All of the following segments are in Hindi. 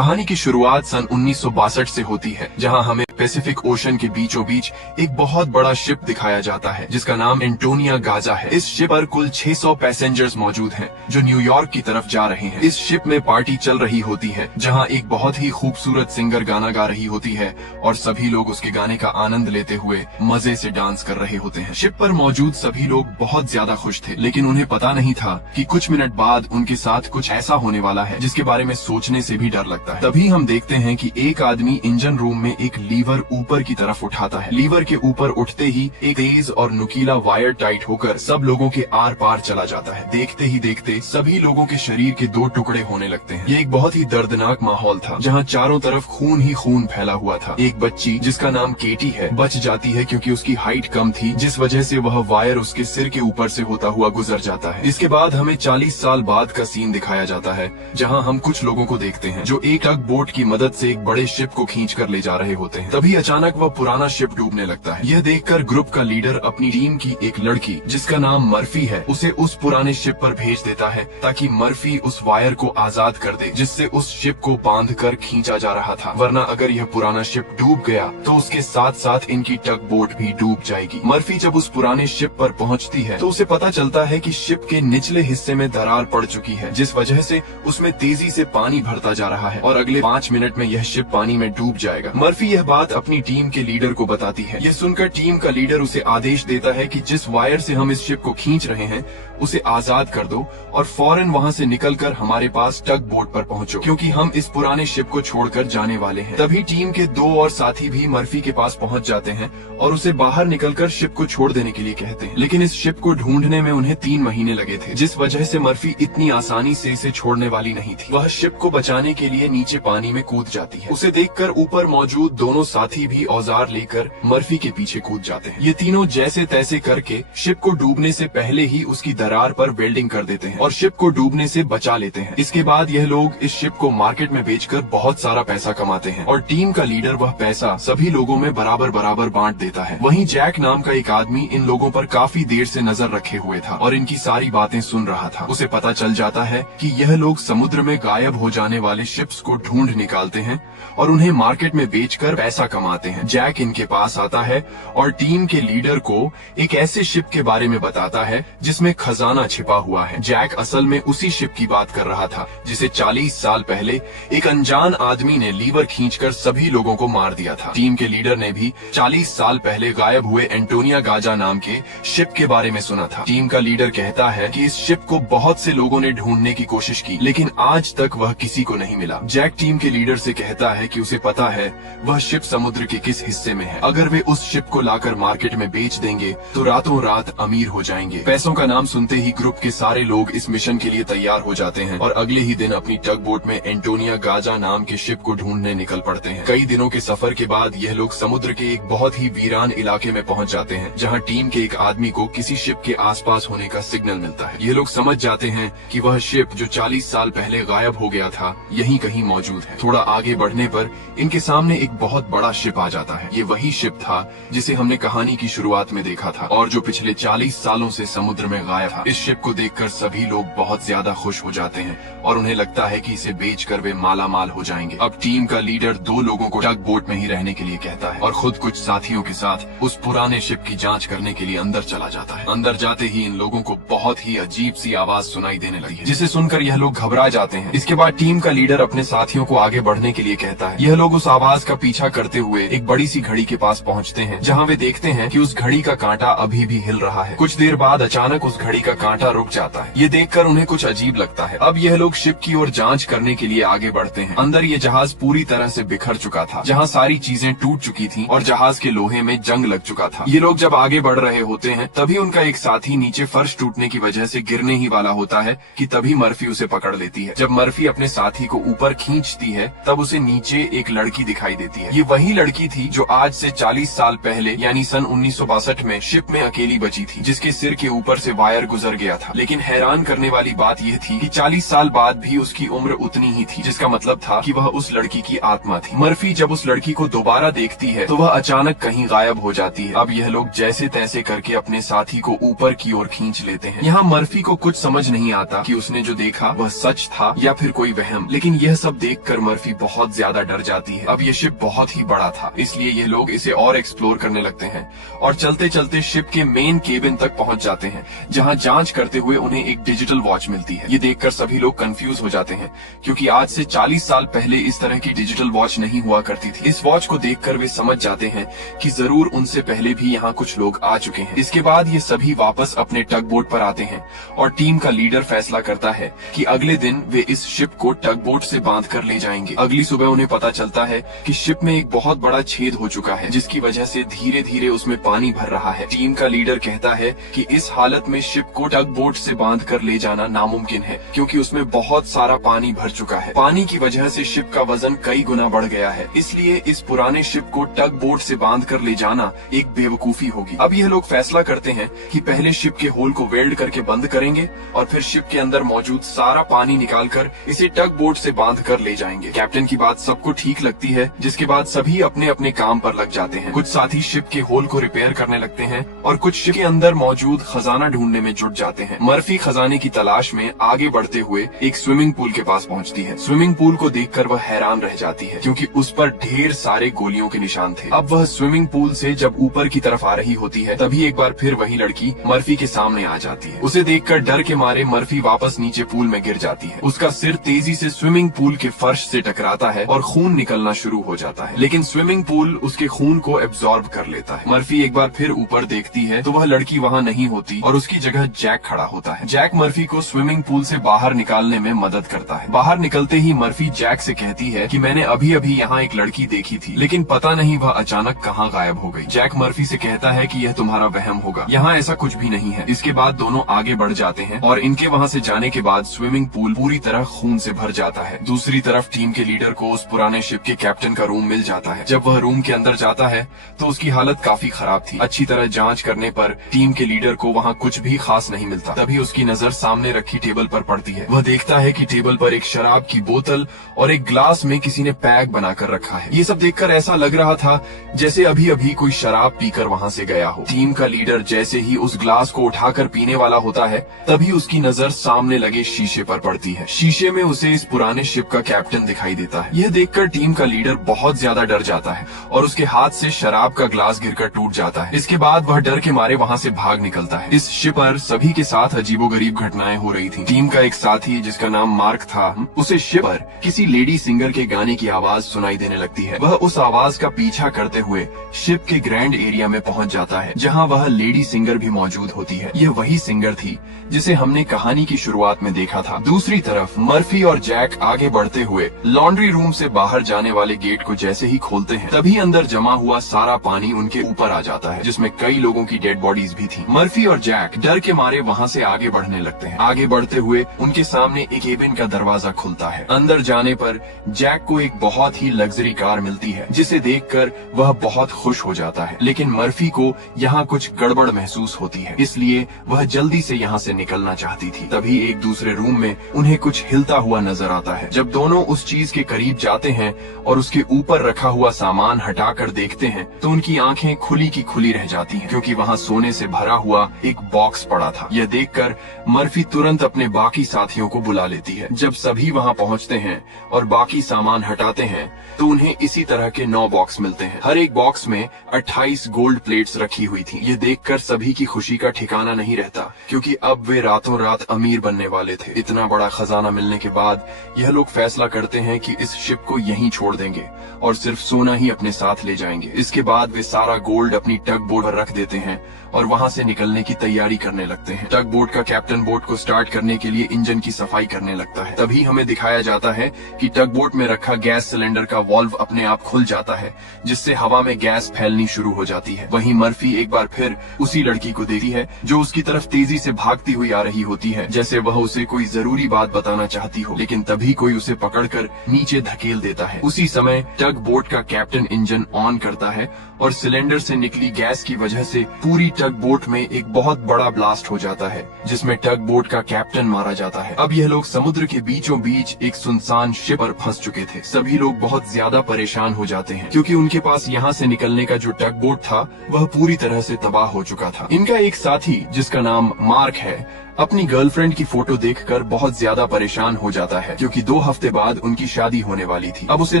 कहानी की शुरुआत सन 1962 से होती है, जहां हमें पैसिफिक ओशन के बीचों बीच एक बहुत बड़ा शिप दिखाया जाता है जिसका नाम एंटोनिया गाजा है। इस शिप पर कुल 600 पैसेंजर्स मौजूद हैं जो न्यूयॉर्क की तरफ जा रहे हैं। इस शिप में पार्टी चल रही होती है जहां एक बहुत ही खूबसूरत सिंगर गाना गा रही होती है और सभी लोग उसके गाने का आनंद लेते हुए मजे से डांस कर रहे होते हैं। शिप पर मौजूद सभी लोग बहुत ज्यादा खुश थे, लेकिन उन्हें पता नहीं था कि कुछ मिनट बाद उनके साथ कुछ ऐसा होने वाला है जिसके बारे में सोचने से भी डर लगता है। तभी हम देखते हैं कि एक आदमी इंजन रूम में एक लीवर ऊपर की तरफ उठाता है। लीवर के ऊपर उठते ही एक तेज और नुकीला वायर टाइट होकर सब लोगों के आर पार चला जाता है। देखते ही देखते सभी लोगों के शरीर के 2 टुकड़े होने लगते हैं। ये एक बहुत ही दर्दनाक माहौल था जहाँ चारों तरफ खून ही खून फैला हुआ था। एक बच्ची जिसका नाम केटी है बच जाती है क्योंकि उसकी हाइट कम थी, जिस वजह से वह वायर उसके सिर के ऊपर से होता हुआ गुजर जाता है। इसके बाद हमें 40 साल बाद का सीन दिखाया जाता है जहाँ हम कुछ लोगों को देखते हैं जो एक टग बोट की मदद से एक बड़े शिप को खींच कर ले जा रहे होते हैं। तभी अचानक वह पुराना शिप डूबने लगता है। यह देखकर ग्रुप का लीडर अपनी टीम की एक लड़की जिसका नाम मर्फी है उसे उस पुराने शिप पर भेज देता है ताकि मर्फी उस वायर को आजाद कर दे जिससे उस शिप को बांध कर खींचा जा रहा था, वरना अगर यह पुराना शिप डूब गया तो उसके साथ साथ इनकी टग बोट भी डूब जाएगी। मर्फी जब उस पुराने शिप पर पहुंचती है तो उसे पता चलता है कि शिप के निचले हिस्से में दरार पड़ चुकी है, जिस वजह से उसमें तेजी से पानी भरता जा रहा है और अगले 5 मिनट में यह शिप पानी में डूब जाएगा। मर्फी यह बात अपनी टीम के लीडर को बताती है। यह सुनकर टीम का लीडर उसे आदेश देता है कि जिस वायर से हम इस शिप को खींच रहे हैं उसे आजाद कर दो और फौरन वहां से निकलकर हमारे पास टग बोट पर पहुंचो, क्योंकि हम इस पुराने शिप को छोड़कर जाने वाले हैं। तभी टीम के 2 और साथी भी मर्फी के पास पहुंच जाते हैं और उसे बाहर निकलकर शिप को छोड़ देने के लिए कहते हैं, लेकिन इस शिप को ढूंढने में उन्हें 3 महीने लगे थे, जिस वजह से मर्फी इतनी आसानी से इसे छोड़ने वाली नहीं थी। वह शिप को बचाने के लिए नीचे पानी में कूद जाती है। उसे देखकर ऊपर मौजूद दोनों साथी भी औजार लेकर मर्फी के पीछे कूद जाते हैं। ये तीनों जैसे तैसे करके शिप को डूबने से पहले ही उसकी दरार पर वेल्डिंग कर देते हैं और शिप को डूबने से बचा लेते हैं। इसके बाद यह लोग इस शिप को मार्केट में बेचकर बहुत सारा पैसा कमाते हैं और टीम का लीडर वह पैसा सभी लोगों में बराबर बराबर बांट देता है। वहीं जैक नाम का एक आदमी इन लोगों पर काफी देर से नजर रखे हुए था और इनकी सारी बातें सुन रहा था। उसे पता चल जाता है कि यह लोग समुद्र में गायब हो जाने वाले शिप्स को ढूंढ निकालते हैं और उन्हें मार्केट में बेचकर पैसा कमाते हैं। जैक इनके पास आता है और टीम के लीडर को एक ऐसे शिप के बारे में बताता है जिसमें खजाना छिपा हुआ है। जैक असल में उसी शिप की बात कर रहा था जिसे 40 साल पहले एक अनजान आदमी ने लीवर खींचकर सभी लोगों को मार दिया था। टीम के लीडर ने भी 40 साल पहले गायब हुए एंटोनिया गाजा नाम के शिप के बारे में सुना था। टीम का लीडर कहता है कि इस शिप को बहुत से लोगों ने ढूंढने की कोशिश की, लेकिन आज तक वह किसी को नहीं मिला। जैक टीम के लीडर से कहता है कि उसे पता है वह शिप समुद्र के किस हिस्से में है। अगर वे उस शिप को लाकर मार्केट में बेच देंगे तो रातों रात अमीर हो जाएंगे। पैसों का नाम सुनते ही ग्रुप के सारे लोग इस मिशन के लिए तैयार हो जाते हैं और अगले ही दिन अपनी टग बोट में एंटोनिया गाजा नाम के शिप को ढूंढने निकल पड़ते हैं। कई दिनों के सफर के बाद यह लोग समुद्र के एक बहुत ही वीरान इलाके में पहुंच जाते हैं जहां टीम के एक आदमी को किसी शिप के आसपास होने का सिग्नल मिलता है। ये लोग समझ जाते हैं कि वह शिप जो 40 साल पहले गायब हो गया था यहीं कहीं मौजूद है। थोड़ा आगे बढ़ने पर इनके सामने एक बहुत बड़ा शिप आ जाता है। ये वही शिप था जिसे हमने कहानी की शुरुआत में देखा था और जो पिछले 40 सालों से समुद्र में गायब था। इस शिप को देखकर सभी लोग बहुत ज्यादा खुश हो जाते हैं और उन्हें लगता है कि इसे बेचकर वे माला माल हो जाएंगे। अब टीम का लीडर 2 लोगों को टग बोट में ही रहने के लिए कहता है और खुद कुछ साथियों के साथ उस पुराने शिप की जांच करने के लिए अंदर चला जाता है। अंदर जाते ही इन लोगों को बहुत ही अजीब सी आवाज सुनाई देने लगी है जिसे सुनकर यह लोग घबरा जाते हैं। इसके बाद टीम का लीडर अपने साथियों को आगे बढ़ने के लिए कहता है। यह लोग उस आवाज का पीछा करते हुए एक बड़ी सी घड़ी के पास पहुंचते हैं जहां वे देखते हैं कि उस घड़ी का कांटा अभी भी हिल रहा है। कुछ देर बाद अचानक उस घड़ी का कांटा रुक जाता है। ये देखकर उन्हें कुछ अजीब लगता है। अब यह लोग शिप की ओर जांच करने के लिए आगे बढ़ते हैं। अंदर ये जहाज पूरी तरह से बिखर चुका था, जहां सारी चीजें टूट चुकी थी और जहाज के लोहे में जंग लग चुका था। ये लोग जब आगे बढ़ रहे होते हैं तभी उनका एक साथी नीचे फर्श टूटने की वजह से गिरने ही वाला होता है कि तभी मर्फी उसे पकड़ लेती है। जब मर्फी अपने साथी को ऊपर खींचती है तब उसे नीचे एक लड़की दिखाई देती है। ये वही लड़की थी जो आज से 40 साल पहले यानी सन 1962 में शिप में अकेली बची थी, जिसके सिर के ऊपर से वायर गुजर गया था। लेकिन हैरान करने वाली बात यह थी कि 40 साल बाद भी उसकी उम्र उतनी ही थी, जिसका मतलब था कि वह उस लड़की की आत्मा थी। मर्फी जब उस लड़की को दोबारा देखती है तो वह अचानक कहीं गायब हो जाती है। अब यह लोग जैसे तैसे करके अपने साथी को ऊपर की ओर खींच लेते हैं। यहाँ मर्फी को कुछ समझ नहीं आता कि उसने जो देखा वह सच था या फिर कोई वहम, लेकिन यह सब देखकर मर्फी बहुत ज्यादा डर जाती है। अब यह शिप बहुत ही बड़ा था, इसलिए ये लोग इसे और एक्सप्लोर करने लगते हैं और चलते चलते शिप के मेन केबिन तक पहुंच जाते हैं, जहां जांच करते हुए उन्हें एक डिजिटल वॉच मिलती है। ये देखकर सभी लोग कंफ्यूज हो जाते हैं, क्योंकि आज से 40 साल पहले इस तरह की डिजिटल वॉच नहीं हुआ करती थी। इस वॉच को देखकर वे समझ जाते हैं कि जरूर उनसे पहले भी यहाँ कुछ लोग आ चुके हैं। इसके बाद ये सभी वापस अपने टग बोट पर आते हैं और टीम का लीडर फैसला करता है कि अगले दिन वे इस शिप को टग बोट से बांध कर ले जाएंगे। अगली सुबह उन्हें पता चलता है कि शिप में एक बहुत बड़ा छेद हो चुका है, जिसकी वजह से धीरे धीरे उसमें पानी भर रहा है। टीम का लीडर कहता है कि इस हालत में शिप को टग बोट से बांध कर ले जाना नामुमकिन है, क्योंकि उसमें बहुत सारा पानी भर चुका है। पानी की वजह से शिप का वजन कई गुना बढ़ गया है, इसलिए इस पुराने शिप को टग बोट से बांध कर ले जाना एक बेवकूफी होगी। अब यह लोग फैसला करते हैं कि पहले शिप के होल को वेल्ड करके बंद करेंगे और फिर शिप के अंदर मौजूद सारा पानी निकालकर इसे टग बोट से बांध कर ले जाएंगे। कैप्टन की बात सबको ठीक लगती है, जिसके बाद सभी अपने अपने काम पर लग जाते हैं। कुछ साथी शिप के होल को रिपेयर करने लगते हैं और कुछ शिप के अंदर मौजूद खजाना ढूंढने में जुट जाते हैं। मर्फी खजाने की तलाश में आगे बढ़ते हुए एक स्विमिंग पूल के पास पहुंचती है। स्विमिंग पूल को देखकर वह हैरान रह जाती है, क्योंकि उस पर ढेर सारे गोलियों के निशान थे। अब वह स्विमिंग पूल से जब ऊपर की तरफ आ रही होती है, तभी एक बार फिर वही लड़की मर्फी के सामने आ जाती है। उसे देखकर डर के मारे मर्फी वापस नीचे पूल में गिर जाती है। उसका सिर तेजी से स्विमिंग पूल के फर्श से टकराता है और खून निकलना शुरू हो जाता है, लेकिन स्विमिंग पूल उसके खून को एब्जॉर्ब कर लेता है। मर्फी एक बार फिर ऊपर देखती है तो वह लड़की वहाँ नहीं होती और उसकी जगह जैक खड़ा होता है। जैक मर्फी को स्विमिंग पूल से बाहर निकालने में मदद करता है। बाहर निकलते ही मर्फी जैक से कहती है कि मैंने अभी अभी यहाँ एक लड़की देखी थी, लेकिन पता नहीं वह अचानक कहाँ गायब हो गई। जैक मर्फी से कहता है कि यह तुम्हारा वहम होगा, यहाँ ऐसा कुछ भी नहीं है। इसके बाद दोनों आगे बढ़ जाते हैं और इनके वहाँ से जाने के बाद स्विमिंग पूल पूरी तरह खून से भर जाता है। दूसरी तरफ टीम के लीडर को उस पुराने शिप के कैप्टन का रूम मिल जाता है। जब वह रूम के अंदर जाता है तो उसकी हालत काफी खराब थी। अच्छी तरह जांच करने पर टीम के लीडर को वहाँ कुछ भी खास नहीं मिलता। तभी उसकी नजर सामने रखी टेबल पर पड़ती है। वह देखता है कि टेबल पर एक शराब की बोतल और एक ग्लास में किसी ने पैक बनाकर रखा है। ये सब देखकर ऐसा लग रहा था जैसे अभी अभी कोई शराब पीकर वहाँ से गया हो। टीम का लीडर जैसे ही उस ग्लास को उठाकर पीने वाला होता है, तभी उसकी नजर सामने लगे शीशे पर पड़ती है। शीशे में उसे इस पुराने शिप का कैप्टन दिखाई देता है। यह देखकर टीम का लीडर बहुत ज्यादा डर जाता है और उसके हाथ से शराब का ग्लास गिरकर टूट जाता है। इसके बाद वह डर के मारे वहाँ से भाग निकलता है। इस शिप पर सभी के साथ अजीबोगरीब घटनाएं हो रही थी। टीम का एक साथी जिसका नाम मार्क था, उसे शिप पर किसी लेडी सिंगर के गाने की आवाज सुनाई देने लगती है। वह उस आवाज का पीछा करते हुए शिप के ग्रैंड एरिया में पहुंच जाता है, जहां वह लेडी सिंगर भी मौजूद होती है। यह वही सिंगर थी जिसे हमने कहानी की शुरुआत में देखा था। दूसरी तरफ मर्फी और जैक आगे बढ़ते हुए लॉन्ड्री रूम से बाहर जाने वाले गेट को जैसे ही खोलते हैं, तभी अंदर जमा हुआ सारा पानी उनके ऊपर आ जाता है, जिसमें कई लोगों की डेड बॉडीज भी थी। मर्फी और जैक डर के मारे वहाँ से आगे बढ़ने लगते हैं। आगे बढ़ते हुए उनके सामने एक केबिन का दरवाजा खुलता है। अंदर जाने पर जैक को एक बहुत ही लग्जरी कार मिलती है, जिसे देखकर वह बहुत खुश हो जाता है। लेकिन मर्फी को यहाँ कुछ गड़बड़ महसूस होती है, इसलिए वह जल्दी से यहाँ से निकलना चाहती थी। तभी एक दूसरे रूम में उन्हें कुछ हिलता हुआ नजर आता है। जब दोनों उस चीज के करीब जाते हैं और उसके ऊपर रखा हुआ सामान हटाकर देखते हैं, तो उनकी आंखें खुली की खुली रह जाती हैं, क्योंकि वहाँ सोने से भरा हुआ एक बॉक्स पड़ा था। यह देखकर मर्फी तुरंत अपने बाकी साथियों को बुला लेती है। जब सभी वहाँ पहुँचते हैं और बाकी सामान हटाते हैं, तो उन्हें इसी तरह के 9 बॉक्स मिलते हैं। हर एक बॉक्स में 28 गोल्ड प्लेट्स रखी हुई थी। ये देखकर सभी की खुशी का ठिकाना नहीं रहता, क्योंकि अब वे रातों रात अमीर बनने वाले थे। इतना बड़ा खजाना मिलने के बाद यह लोग फैसला करते हैं कि इस शिप को यहीं छोड़ देंगे और सिर्फ सोना ही अपने साथ ले जाएंगे। इसके बाद वे सारा गोल्ड अपनी टग बोट पर रख देते हैं और वहाँ से निकलने की तैयारी करने लगते हैं। टग बोट का कैप्टन बोट को स्टार्ट करने के लिए इंजन की सफाई करने लगता है। तभी हमें दिखाया जाता है कि टग बोट में रखा गैस सिलेंडर का वाल्व अपने आप खुल जाता है, जिससे हवा में गैस फैलनी शुरू हो जाती है। वहीं मर्फी एक बार फिर उसी लड़की को देखती है जो उसकी तरफ तेजी से भागती हुई आ रही होती है, जैसे वह उसे कोई जरूरी बात बताना चाहती हो। लेकिन तभी कोई उसे पकड़कर नीचे धकेल देता है। उसी समय टग बोट का कैप्टन इंजन ऑन करता है और सिलेंडर से निकली गैस की वजह से पूरी टग बोट में एक बहुत बड़ा ब्लास्ट ब्लास्ट हो जाता है जिसमें टग बोट का कैप्टन मारा जाता है। अब यह लोग समुद्र के बीचों बीच एक सुनसान शिप पर फंस चुके थे। सभी लोग बहुत ज्यादा परेशान हो जाते हैं क्योंकि उनके पास यहाँ से निकलने का जो टग बोट था वह पूरी तरह से तबाह हो चुका था। इनका एक साथी जिसका नाम मार्क है अपनी गर्लफ्रेंड की फोटो देखकर बहुत ज्यादा परेशान हो जाता है क्योंकि 2 हफ्ते बाद उनकी शादी होने वाली थी। अब उसे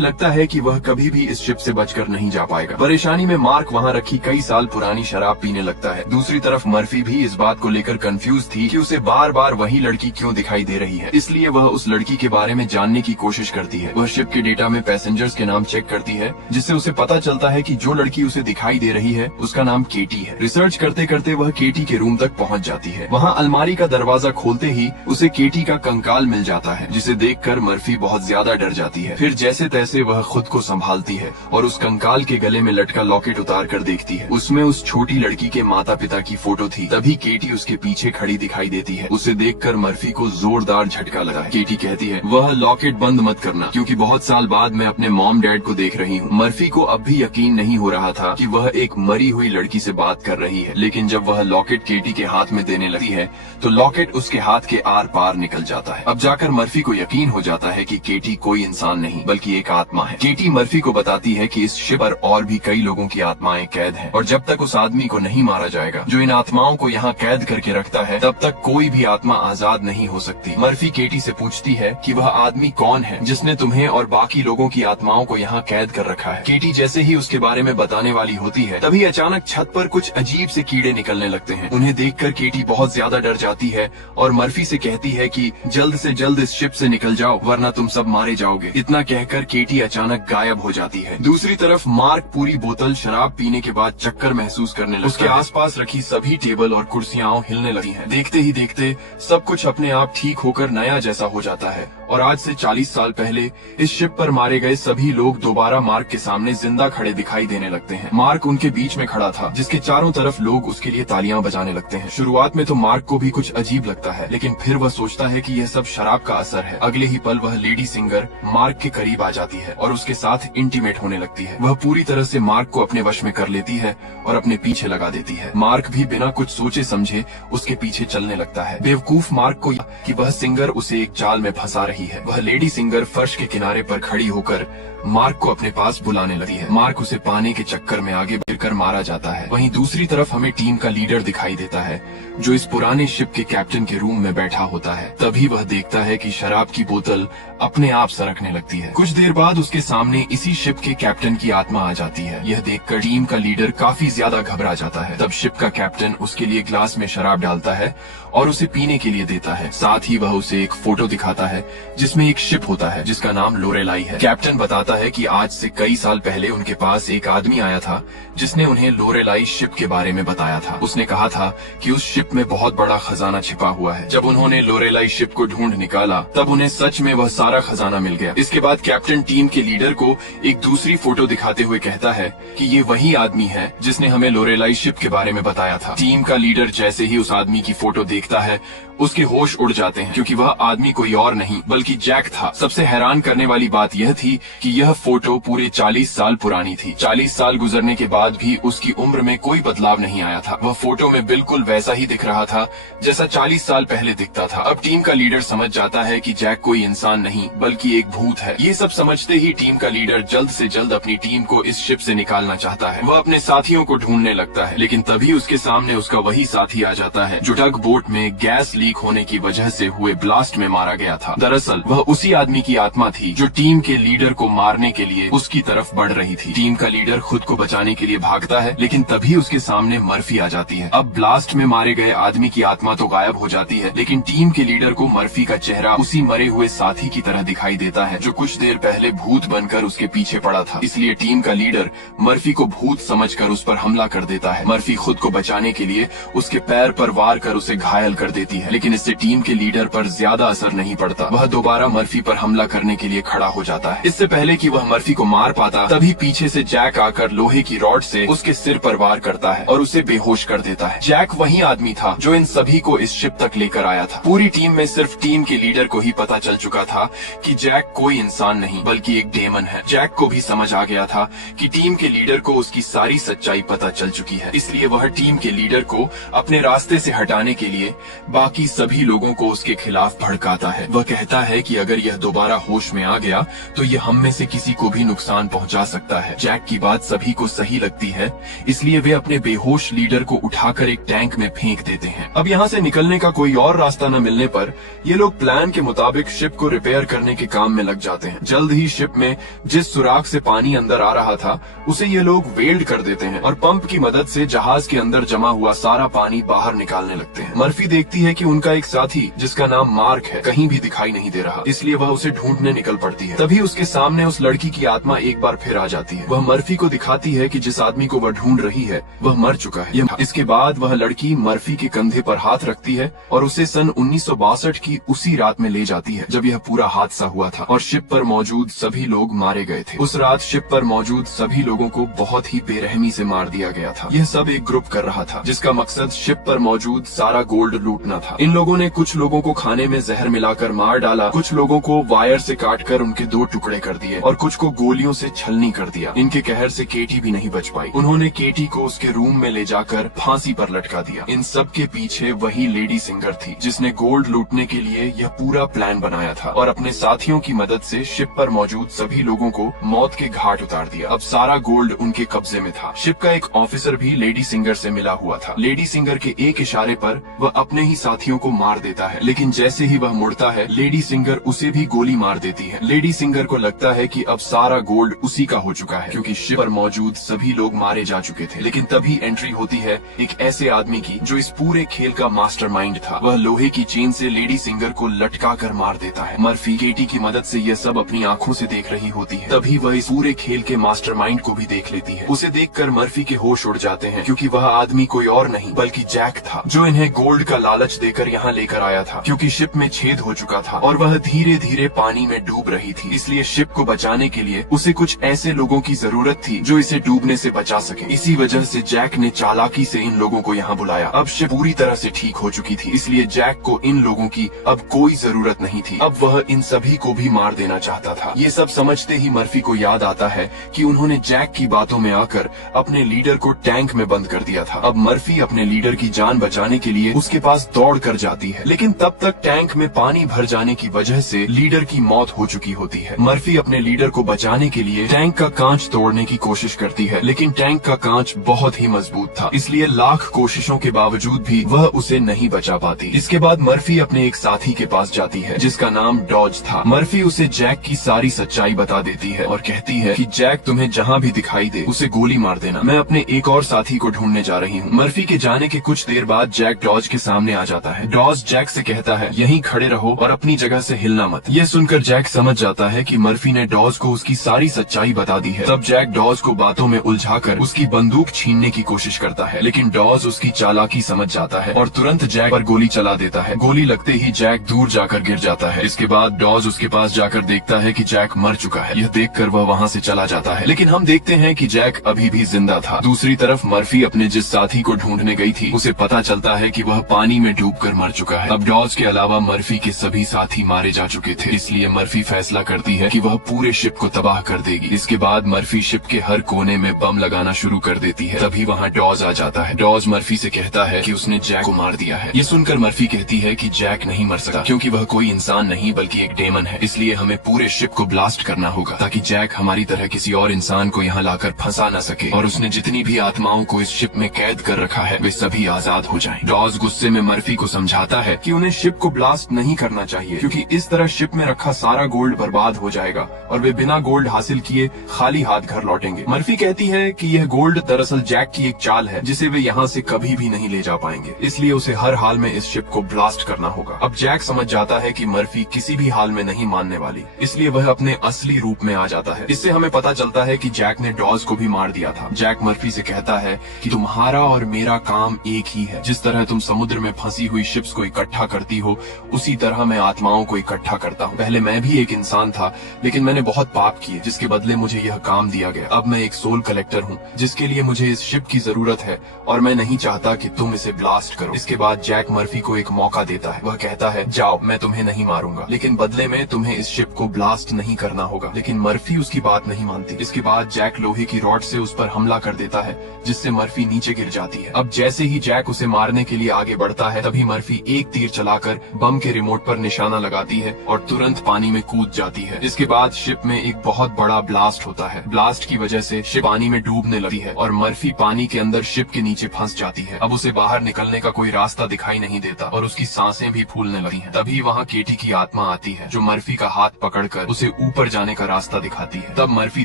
लगता है कि वह कभी भी इस शिप से बचकर नहीं जा पाएगा। परेशानी में मार्क वहाँ रखी कई साल पुरानी शराब पीने लगता है। दूसरी तरफ मर्फी भी इस बात को लेकर कंफ्यूज थी कि उसे बार बार वही लड़की क्यों दिखाई दे रही है, इसलिए वह उस लड़की के बारे में जानने की कोशिश करती है। वह शिप के डेटा में पैसेंजर्स के नाम चेक करती है जिससे उसे पता चलता है कि जो लड़की उसे दिखाई दे रही है उसका नाम केटी है। रिसर्च करते करते वह केटी के रूम तक पहुँच जाती है। वहाँ अलमारी का दरवाजा खोलते ही उसे केटी का कंकाल मिल जाता है जिसे देखकर मर्फी बहुत ज्यादा डर जाती है। फिर जैसे तैसे वह खुद को संभालती है और उस कंकाल के गले में लटका लॉकेट उतार कर देखती है। उसमें उस छोटी लड़की के माता पिता की फोटो थी। तभी केटी उसके पीछे खड़ी दिखाई देती है। उसे देखकर मर्फी को जोरदार झटका लगा है। केटी कहती है वह लॉकेट बंद मत करना क्योंकि बहुत साल बाद मैं अपने मॉम डैड को देख रही हूँ। मर्फी को अब भी यकीन नहीं हो रहा था कि वह एक मरी हुई लड़की से बात कर रही है, लेकिन जब वह लॉकेट केटी के हाथ में देने लगती है तो लॉकेट उसके हाथ के आर पार निकल जाता है। अब जाकर मर्फी को यकीन हो जाता है कि केटी कोई इंसान नहीं बल्कि एक आत्मा है। केटी मर्फी को बताती है कि इस शिप पर और भी कई लोगों की आत्माएं कैद हैं और जब तक उस आदमी को नहीं मारा जाएगा जो इन आत्माओं को यहाँ कैद करके रखता है तब तक कोई भी आत्मा आजाद नहीं हो सकती। मर्फी केटी से पूछती है कि वह आदमी कौन है जिसने तुम्हें और बाकी लोगों की आत्माओं को यहाँ कैद कर रखा है। केटी जैसे ही उसके बारे में बताने वाली होती है तभी अचानक छत पर कुछ अजीब से कीड़े निकलने लगते हैं। उन्हें देखकर केटी बहुत ज्यादा डर जाती है और मर्फी से कहती है कि जल्द से जल्द इस शिप से निकल जाओ वरना तुम सब मारे जाओगे। इतना कहकर केटी अचानक गायब हो जाती है। दूसरी तरफ मार्क पूरी बोतल शराब पीने के बाद चक्कर महसूस करने लगता है। उसके आसपास रखी सभी टेबल और कुर्सियां हिलने लगी हैं। देखते ही देखते सब कुछ अपने आप ठीक होकर नया जैसा हो जाता है और आज से 40 साल पहले इस शिप पर मारे गए सभी लोग दोबारा मार्क के सामने जिंदा खड़े दिखाई देने लगते हैं। मार्क उनके बीच में खड़ा था जिसके चारों तरफ लोग उसके लिए तालियां बजाने लगते हैं। शुरुआत में तो मार्क को भी कुछ अजीब लगता है लेकिन फिर वह सोचता है कि यह सब शराब का असर है। अगले ही पल वह लेडी सिंगर मार्क के करीब आ जाती है और उसके साथ इंटीमेट होने लगती है। वह पूरी तरह से मार्क को अपने वश में कर लेती है और अपने पीछे लगा देती है। मार्क भी बिना कुछ सोचे समझे उसके पीछे चलने लगता है। बेवकूफ मार्क को कि वह सिंगर उसे एक जाल में फंसा रही है। वह लेडी सिंगर फर्श के किनारे पर खड़ी होकर मार्क को अपने पास बुलाने लगी है। मार्क उसे पाने के चक्कर में आगे गिरकर मारा जाता है। वहीं दूसरी तरफ हमें टीम का लीडर दिखाई देता है जो इस पुराने शिप के कैप्टन के रूम में बैठा होता है। तभी वह देखता है कि शराब की बोतल अपने आप सरकने लगती है। कुछ देर बाद उसके सामने इसी शिप के कैप्टन की आत्मा आ जाती है। यह देखकर टीम का लीडर काफी ज्यादा घबरा जाता है। तब शिप का कैप्टन उसके लिए ग्लास में शराब डालता है और उसे पीने के लिए देता है। साथ ही वह उसे एक फोटो दिखाता है जिसमें एक शिप होता है जिसका नाम लोरेलाई है। कैप्टन बताता है कि आज से कई साल पहले उनके पास एक आदमी आया था जिसने उन्हें लोरेलाई शिप के बारे में बताया था। उसने कहा था कि उस शिप में बहुत बड़ा खजाना छिपा हुआ है। जब उन्होंने लोरेलाई शिप को ढूंढ निकाला तब उन्हें सच में वह सारा खजाना मिल गया। इसके बाद कैप्टन टीम के लीडर को एक दूसरी फोटो दिखाते हुए कहता है कि ये वही आदमी है जिसने हमें लोरेलाई शिप के बारे में बताया था। टीम का लीडर जैसे ही उस आदमी की फोटो देखता है उसके होश उड़ जाते हैं क्योंकि वह आदमी कोई और नहीं बल्कि जैक था। सबसे हैरान करने वाली बात यह थी कि यह फोटो पूरे 40 साल पुरानी थी। 40 साल गुजरने के बाद भी उसकी उम्र में कोई बदलाव नहीं आया था। वह फोटो में बिल्कुल वैसा ही दिख रहा था जैसा 40 साल पहले दिखता था। अब टीम का लीडर समझ जाता है कि जैक कोई इंसान नहीं बल्कि एक भूत है। ये सब समझते ही टीम का लीडर जल्द से जल्द अपनी टीम को इस शिप से निकालना चाहता है। वह अपने साथियों को ढूंढने लगता है लेकिन तभी उसके सामने उसका वही साथी आ जाता है जो टग बोट में गैस लीक होने की वजह से हुए ब्लास्ट में मारा गया था। दरअसल वह उसी आदमी की आत्मा थी जो टीम के लीडर को मारने के लिए उसकी तरफ बढ़ रही थी। टीम का लीडर खुद को बचाने के लिए भागता है लेकिन तभी उसके सामने मर्फी आ जाती है। अब ब्लास्ट में मारे गए आदमी की आत्मा तो गायब हो जाती है लेकिन टीम के लीडर को मर्फी का चेहरा उसी मरे हुए साथी की तरह दिखाई देता है जो कुछ देर पहले भूत बनकर उसके पीछे पड़ा था। इसलिए टीम का लीडर मर्फी को भूत समझकर उस पर हमला कर देता है। मर्फी खुद को बचाने के लिए उसके पैर पर वार कर उसे घायल कर देती है लेकिन इससे टीम के लीडर पर ज्यादा असर नहीं पड़ता। वह दोबारा मर्फी पर हमला करने के लिए खड़ा हो जाता है। इससे पहले कि वह मर्फी को मार पाता, तभी पीछे से जैक आकर लोहे की रॉड से उसके सिर पर वार करता है और उसे बेहोश कर देता है। जैक वही आदमी था जो इन सभी को इस शिप तक लेकर आया था। पूरी टीम में सिर्फ टीम के लीडर को ही पता चल चुका था कि जैक कोई इंसान नहीं बल्कि एक डेमन है। जैक को भी समझ आ गया था कि टीम के लीडर को उसकी सारी सच्चाई पता चल चुकी है, इसलिए वह टीम के लीडर को अपने रास्ते से हटाने के लिए बाकी सभी लोगों को उसके खिलाफ भड़काता है। वह कहता है कि अगर यह दोबारा होश में आ गया तो यह हम में से किसी को भी नुकसान पहुंचा सकता है। जैक की बात सभी को सही लगती है, इसलिए वे अपने बेहोश लीडर को उठाकर एक टैंक में फेंक देते हैं। अब यहाँ से निकलने का कोई और रास्ता न मिलने पर ये लोग प्लान के मुताबिक शिप को रिपेयर करने के काम में लग जाते हैं। जल्द ही शिप में जिस सुराख से पानी अंदर आ रहा था उसे ये लोग वेल्ड कर देते हैं और पंप की मदद से जहाज के अंदर जमा हुआ सारा पानी बाहर निकालने लगते हैं। मर्फी देखती है कि उनका एक साथी जिसका नाम मार्क है कहीं भी दिखाई नहीं दे रहा, इसलिए वह उसे ढूंढने निकल पड़ती है। तभी उसके सामने उस लड़की की आत्मा एक बार फिर आ जाती है। वह मर्फी को दिखाती है कि जिस आदमी को वह ढूंढ रही है वह मर चुका है। इसके बाद वह लड़की मर्फी के कंधे पर हाथ रखती है और उसे सन 1962 की उसी रात में ले जाती है जब यह पूरा हादसा हुआ था और शिप पर मौजूद सभी लोग मारे गए थे। उस रात शिप पर मौजूद सभी लोगों को बहुत ही बेरहमी से मार दिया गया था। यह सब एक ग्रुप कर रहा था जिसका मकसद शिप पर मौजूद सारा गोल्ड लूटना था। इन लोगों ने कुछ लोगों को खाने में जहर मिलाकर मार डाला, कुछ लोगों को वायर से काटकर उनके 2 टुकड़े कर दिए और कुछ को गोलियों से छलनी कर दिया। इनके कहर से केटी भी नहीं बच पाई। उन्होंने केटी को उसके रूम में ले जाकर फांसी पर लटका दिया। इन सब के पीछे वही लेडी सिंगर थी जिसने गोल्ड लूटने के लिए यह पूरा प्लान बनाया था और अपने साथियों की मदद से शिप पर मौजूद सभी लोगों को मौत के घाट उतार दिया। अब सारा गोल्ड उनके कब्जे में था। शिप का एक ऑफिसर भी लेडी सिंगर से मिला हुआ था। लेडी सिंगर के एक इशारे पर वह अपने ही साथियों को मार देता है, लेकिन जैसे ही वह मुड़ता है लेडी सिंगर उसे भी गोली मार देती है। लेडी सिंगर को लगता है कि अब सारा गोल्ड उसी का हो चुका है क्योंकि शिप पर मौजूद सभी लोग मारे जा चुके थे। लेकिन तभी एंट्री होती है एक ऐसे आदमी की जो इस पूरे खेल का मास्टरमाइंड था। वह लोहे की चेन से लेडी सिंगर को लटका कर मार देता है। मर्फी केटी की मदद से यह सब अपनी आंखों से देख रही होती है। तभी वह इस पूरे खेल के मास्टरमाइंड को भी देख लेती है। उसे देखकर मर्फी के होश उड़ जाते हैं क्योंकि वह आदमी कोई और नहीं बल्कि जैक था जो इन्हें गोल्ड का लालच देकर यहाँ लेकर आया था। क्योंकि शिप में छेद हो चुका था और वह धीरे धीरे पानी में डूब रही थी, इसलिए शिप को बचाने के लिए उसे कुछ ऐसे लोगों की जरूरत थी जो इसे डूबने से बचा सके। इसी वजह से जैक ने चालाकी से इन लोगों को यहाँ बुलाया। अब शिप पूरी तरह से ठीक हो चुकी थी, इसलिए जैक को इन लोगों की अब कोई जरूरत नहीं थी। अब वह इन सभी को भी मार देना चाहता था। ये सब समझते ही मर्फी को याद आता है कि उन्होंने जैक की बातों में आकर अपने लीडर को टैंक में बंद कर दिया था। अब मर्फी अपने लीडर की जान बचाने के लिए उसके पास दौड़ कर जाती है, लेकिन तब तक टैंक में पानी भर जाने की वजह से लीडर की मौत हो चुकी होती है। मर्फी अपने लीडर को बचाने के लिए टैंक का कांच तोड़ने की कोशिश करती है, लेकिन टैंक का कांच बहुत ही मजबूत था, इसलिए लाख कोशिशों के बावजूद भी वह उसे नहीं बचा पाती। इसके बाद मर्फी अपने एक साथी के पास जाती है जिसका नाम डॉज था। मर्फी उसे जैक की सारी सच्चाई बता देती है और कहती है कि जैक तुम्हें जहाँ भी दिखाई दे उसे गोली मार देना। मैं अपने एक और साथी को ढूंढने जा रही हूँ। मर्फी के जाने के कुछ देर बाद जैक डॉज के सामने आ जाता है। डॉज जैक से कहता है यहीं खड़े रहो और अपनी जगह से हिलना मत। यह सुनकर जैक समझ जाता है कि मर्फी ने डॉज को उसकी सारी सच्चाई बता दी है। तब जैक डॉज को बातों में उलझाकर उसकी बंदूक छीनने की कोशिश करता है, लेकिन डॉज उसकी चालाकी समझ जाता है और तुरंत जैक पर गोली चला देता है। गोली लगते ही जैक दूर जाकर गिर जाता है। इसके बाद डॉज उसके पास जाकर देखता है कि जैक मर चुका है। यह देखकर वह वहाँ से चला जाता है, लेकिन हम देखते हैं कि जैक अभी भी जिंदा था। दूसरी तरफ मर्फी अपने जिस साथी को ढूंढने गई थी उसे पता चलता है कि वह पानी में डूबकर मर चुका है। अब डॉज के अलावा मर्फी के सभी साथी मारे जा चुके थे, इसलिए मर्फी फैसला करती है कि वह पूरे शिप को तबाह कर देगी। इसके बाद मर्फी शिप के हर कोने में बम लगाना शुरू कर देती है। तभी वहाँ डॉज आ जाता है। डॉज मर्फी से कहता है कि उसने जैक को मार दिया है। ये सुनकर मर्फी कहती है कि जैक नहीं मर सकता क्योंकि वह कोई इंसान नहीं बल्कि एक डेमन है, इसलिए हमें पूरे शिप को ब्लास्ट करना होगा ताकि जैक हमारी तरह किसी और इंसान को यहाँ लाकर फंसा न सके और उसने जितनी भी आत्माओं को इस शिप में कैद कर रखा है वे सभी आजाद हो जाएं। डॉज गुस्से में मर्फी को समझाता है कि उन्हें शिप को ब्लास्ट नहीं करना चाहिए क्योंकि इस तरह शिप में रखा सारा गोल्ड बर्बाद हो जाएगा और वे बिना गोल्ड हासिल किए खाली हाथ घर लौटेंगे। मर्फी कहती है कि यह गोल्ड दरअसल जैक की एक चाल है जिसे वे यहाँ से कभी भी नहीं ले जा पाएंगे, इसलिए उसे हर हाल में इस शिप को ब्लास्ट करना होगा। अब जैक समझ जाता है कि मर्फी किसी भी हाल में नहीं मानने वाली, इसलिए वह अपने असली रूप में आ जाता है। इससे हमें पता चलता है कि जैक ने डॉज को भी मार दिया था। जैक मर्फी से कहता है कि तुम्हारा और मेरा काम एक ही है। जिस तरह तुम समुद्र में फंसी हुई शिप्स को इकट्ठा करती हो उसी तरह मैं आत्माओं को इकट्ठा करता हूँ। पहले मैं भी एक इंसान था, लेकिन मैंने बहुत पाप किए जिसके बदले मुझे यह काम दिया गया। अब मैं एक सोल कलेक्टर हूँ जिसके लिए मुझे इस शिप की जरूरत है और मैं नहीं चाहता कि तुम इसे ब्लास्ट करो। इसके बाद जैक मर्फी को एक मौका देता है। वह कहता है, जाओ, मैं तुम्हें नहीं मारूंगा, लेकिन बदले में तुम्हें इस शिप को ब्लास्ट नहीं करना होगा। लेकिन मर्फी उसकी बात नहीं मानती। इसके बाद जैक लोहे की रॉड से उस पर हमला कर देता है जिससे मर्फी नीचे गिर जाती है। अब जैसे ही जैक उसे मारने के लिए आगे बढ़ता है, तभी मर्फी एक तीर चलाकर बम के रिमोट पर निशाना लगाती है और तुरंत पानी में कूद जाती है। इसके बाद शिप में एक बहुत बड़ा ब्लास्ट होता है। ब्लास्ट की वजह से शिप पानी में डूबने लगती है और मर्फी पानी के अंदर शिप के नीचे फंस जाती है। अब उसे बाहर निकलने का कोई रास्ता दिखाई नहीं देता और उसकी सांसें भी फूलने लगी हैं। तभी वहाँ केटी की आत्मा आती है जो मर्फी का हाथ पकड़कर उसे ऊपर जाने का रास्ता दिखाती है। तब मर्फी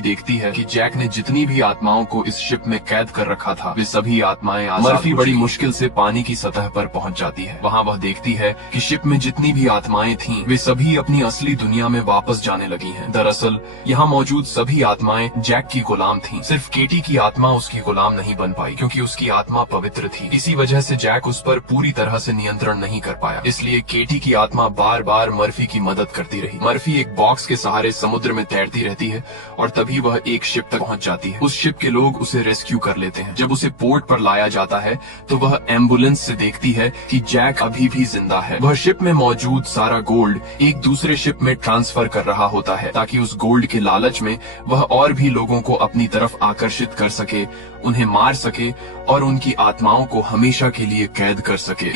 देखती है कि जैक ने जितनी भी आत्माओं को इस शिप में कैद कर रखा था, वे सभी आत्माएं आजाद। मर्फी बड़ी मुश्किल से पानी की सतह पर पहुंच जाती है। वहाँ वह देखती है कि शिप में जितनी भी आत्माएं थीं, वे सभी अपनी असली दुनिया में वापस जाने लगी हैं। दरअसल यहाँ मौजूद सभी आत्माएं जैक की गुलाम थीं। सिर्फ केटी की आत्मा उसकी गुलाम नहीं बन पाई क्योंकि उसकी आत्मा पवित्र थी। इसी वजह से जैक उस पर पूरी तरह से नियंत्रण नहीं कर पाया। इसलिए केटी की आत्मा बार बार मर्फी की मदद करती रही। मर्फी एक बॉक्स के सहारे समुद्र में तैरती रहती है और तभी वह एक शिप तक पहुंच जाती है। उस शिप के लोग उसे रेस्क्यू कर लेते हैं। जब उसे पोर्ट पर लाया जाता है तो वह एम्बुलेंस से देखती है कि जैक अभी भी जिंदा है। वह शिप में मौजूद सारा गोल्ड एक दूसरे शिप में ट्रांसफर कर रहा होता है ताकि उस गोल्ड के लालच में वह और भी लोगों को अपनी तरफ आकर्षित कर सके, उन्हें मार सके और उनकी आत्माओं को हमेशा के लिए कैद कर सके।